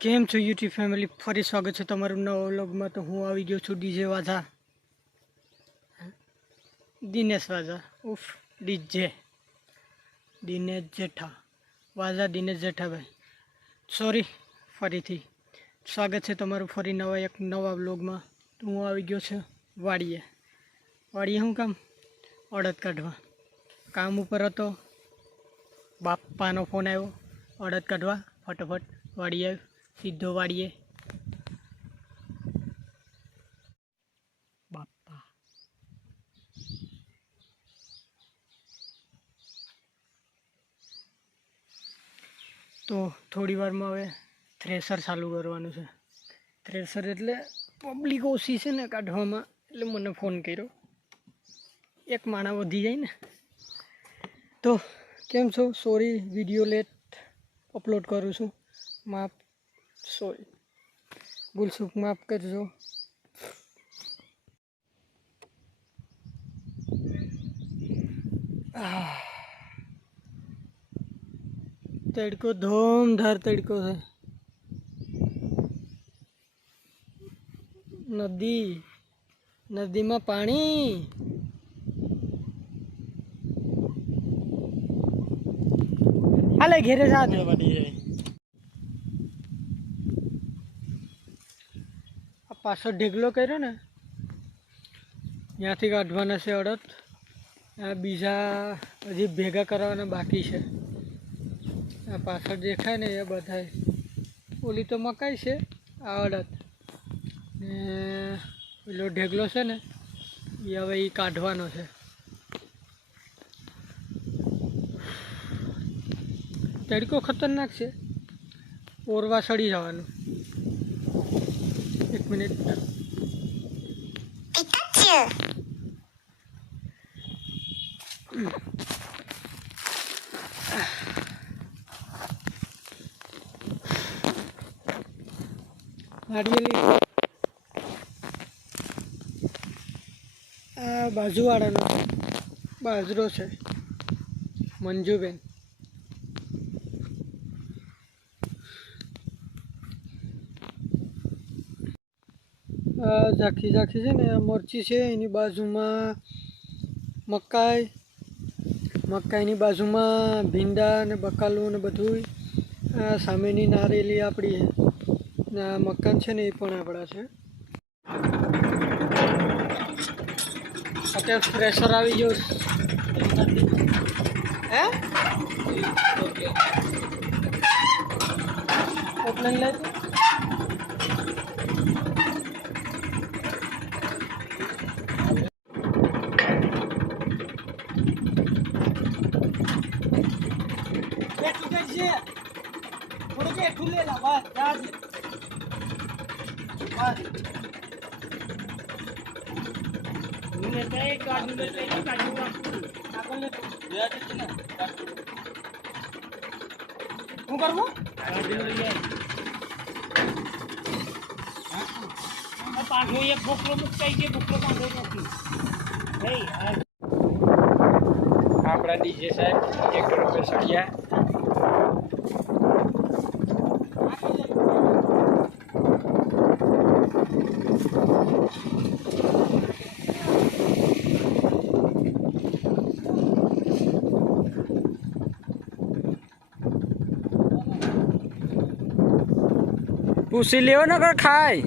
કેમ છો YouTube family, ફરી સ્વાગત છે તમારું નવા વ્લોગમાં। તો હું આવી ગયો છું ડીજે વાજા, દિનેશ વાજા ઉફ ડીજે દિનેશ જેઠા વાજા દિનેશ જેઠાભાઈ સોરી ફરીથી સ્વાગત છે તમારું ફરી એક નવા વ્લોગમાં। તો હું આવી ગયો છું વાડીએ શું કામ? અડદ કાઢવા કામ ઉપર હતો। બાપાનો ફોન આવ્યો, અડદ કાઢવા ફટાફટ વાડીએ સીધો વાડીએ। બાપા તો થોડી વારમાં હવે થ્રેસર ચાલુ કરવાનું છે। થ્રેસર એટલે પબ્લિક ઓછી છે ને કાઢવામાં, એટલે મને ફોન કર્યો, એક માણા વધી જાય ને। તો કેમ છો? સોરી વિડીયો લેટ અપલોડ કરું છું, માફ સોરી ભૂલચૂક માફ કરજો। તડકો ધોમધાર તડકો છે। નદીમાં પાણી હાલે ઘેરે સાથે આ પાછો ઢેગલો કર્યો ને, ત્યાંથી કાઢવાના છે અડદ। આ બીજા હજી ભેગા કરવાના બાકી છે। આ પાછળ દેખાય ને એ બધા ઓલી તો મકાઈ છે, આ અડદ ને પેલો ઢેગલો છે ને એ હવે એ કાઢવાનો છે। તડકો ખતરનાક છે, ઓરવા સડી જવાનું। એક મિનિટ, નારિયેલી આ બાજુવાળાનો બાજરો છે, મંજુબેન। આ ઝાંખી ઝાંખી છે ને મરચી છે, એની બાજુમાં મકાઈની બાજુમાં ભીંડા ને બકાલું ને બધું। આ સામેની નારેલી આપણી છે ને આ મકાન છે ને એ પણ આપણા છે। અત્યારે પ્રેશર આવી ગયો હે ઓપનિંગ લાઈટ थोड़े के खुले ला बस राज बस ने ते काढून ले काढून आपण ले या दे ना હું કરવું કાઢી લઈએ। આ પાછો એક બોકલો મુકાઈ કે બોકલો પાછો નથી ભાઈ। આપણા ડીજે સાહેબ ટ્રેક્ટર ઉપર ચડ્યા। પૂછી લેવો ને કર ખાય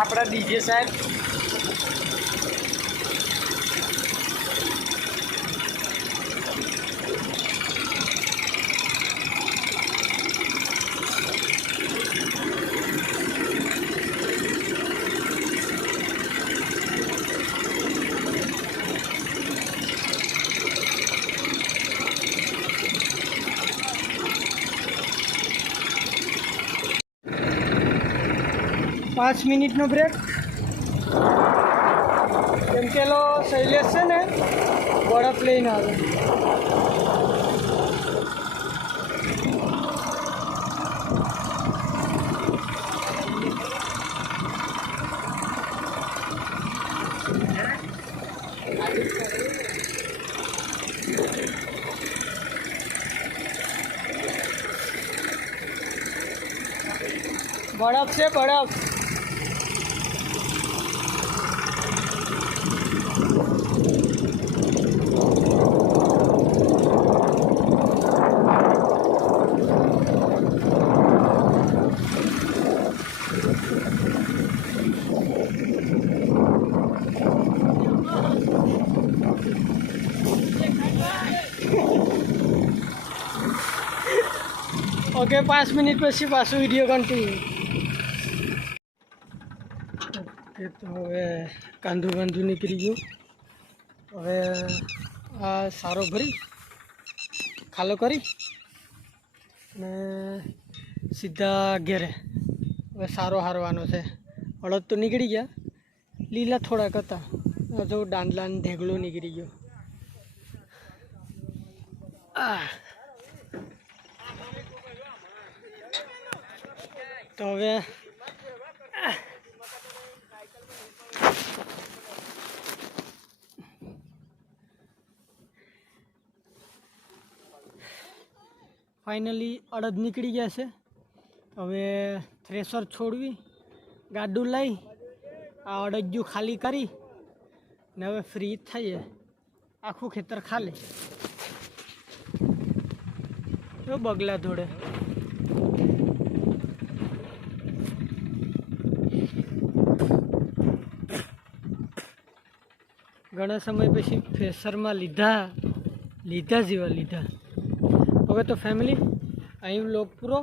આપણા ડીજે સાહેબ 5 મિનિટનો બ્રેક. કેમ કે લો શૈલેષ છે ને બરફ લઈને આવે. બરફ છે બરફ. ઓકે 5 મિનિટ પછી પાછું વિડીયો કન્ટિન્યુ. ઓકે તો હવે કાંધું નીકળી ગયું. હવે આ સારો ભરી ખાલો કરી ને સીધા ઘેરે. હવે સારો હારવાનો છે. અડદ તો નીકળી ગયા, લીલા થોડાક હતા. જો દાંડલાને ઢેગલો નીકળી ગયો. તો હવે ફાઇનલી અડદ નીકળી ગયા છે. હવે થ્રેશર છોડવી, ગાડું લઈ આ અડદજું ખાલી કરી ને હવે ફ્રી થઈએ. આખું ખેતર ખાલી. જો બગલા ધોડે. ઘણા સમય પછી ફેસરમાં લીધા જેવા લીધા. હવે તો ફેમિલી અહીં વ્લોગ પૂરો.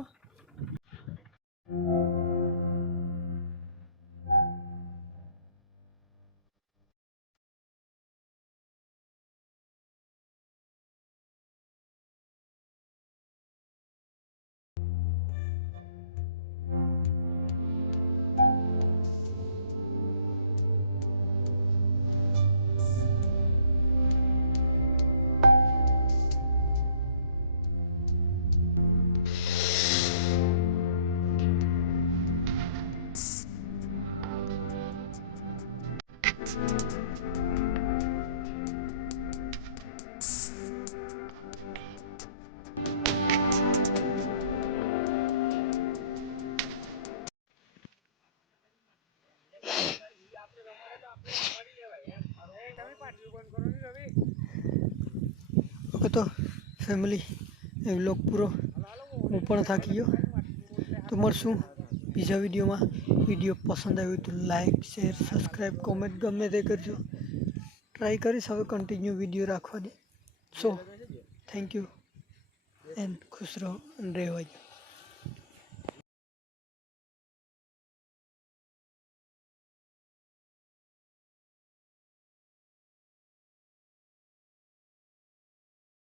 ઓકે તો ફેમિલી એ વ્લોગ પૂરો. હું પણ થાકી ગયો. તો મળશું બીજા વિડીયોમાં. વિડીયો પસંદ આવ્યો તો લાઈક, શેર, સબસ્ક્રાઈબ, કોમેન્ટ ગમે તે કરજો. ટ્રાય કરીશ હવે કન્ટિન્યુ વિડીયો રાખવાની. સો થેન્ક યુ એન્ડ ખુશ રહો અને રહેવા.